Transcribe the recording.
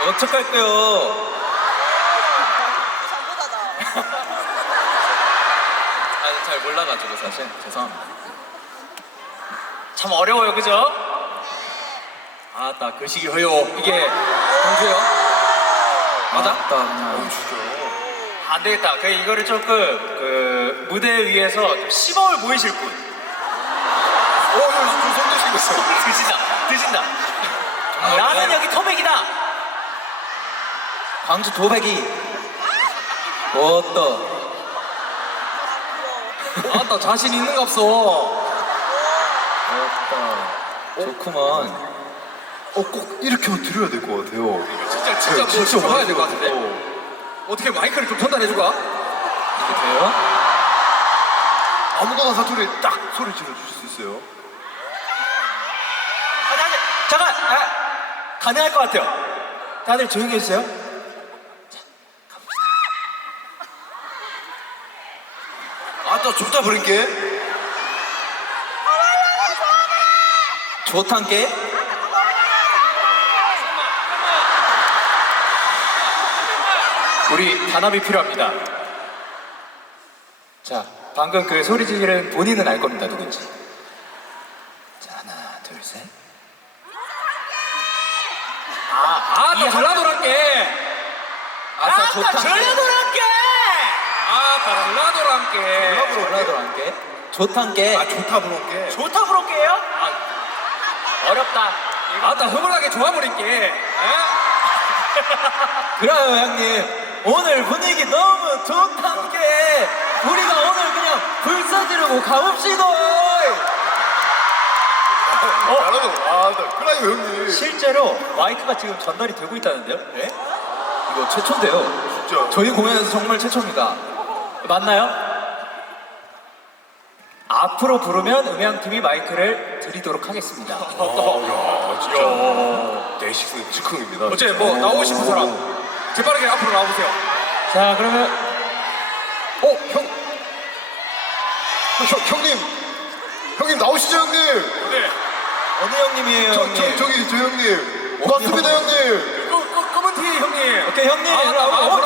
어떡할게요? 잘못하다. 아, 잘 몰라가지고 사실 죄송합니다. 참 어려워요, 그죠? 아따 글씨기 허요. 이게 공주요? 맞아? 아따 그냥. 안 되겠다. 그 이거를 조금 그 무대 위에서 좀 시범을 보이실 분. 어, 형, 손 드시고 있어. 드신다, 드신다. 나는 여기 토백이다. 광주 도배기. 어떠? 아따 자신 있는가 없어. 어따 좋구먼. 어, 꼭 이렇게 드려야 될 것 같아요. 진짜 진짜 뭐 진짜 줘야 될 것 같은데. 거. 어떻게 마이크를 좀 전달해 줄까? 이게 돼요? 아무거나 사투리 딱 소리 질러 주실 수 있어요? 아, 다들 잠깐. 아, 가능할 것 같아요. 다들 조용히 해주세요. 아따 좋다 부른게. 좋단께? 우리 단합이 필요합니다. 자, 방금 그 소리 지르는 본인은 알 겁니다, 누군지. 자, 하나, 둘, 셋. 아, 또 전라도랑께. 아싸 좋단께. 전라도랑께! 아, 또 전라도랑께. 전라도란께. 좋단께. 아 좋다 부른게. 좋다 부를게요? 아, 어렵다. 아, 또 흐물하게 좋아버릴게. 그래요 형님. 오늘 분위기 너무 좋단께. 우리가 오늘 그냥 불사 지르고 가봅시다. 잘하네. 아, 나 그라이 형님. 실제로 마이크가 지금 전달이 되고 있다는데요? 네? 이거 최초인데요. 진짜. 저희 공연에서 정말 최초입니다. 맞나요? 앞으로 부르면 음향팀이 마이크를 드리도록 하겠습니다. 아, 진짜. 데이식스 즉흥입니다. 어째 뭐 나오고 싶은 사람. 재빠르게 앞으로 나와보세요. 자, 그러면 어, 형. 형, 형님. 형님 나오시죠, 형님. 네. 어느 형님이에요 저, 형님? 저, 저기, 저 형님. 맞습니다, 형님. 검은 티 형님. 오케이 형님. 아, 나. 마음으로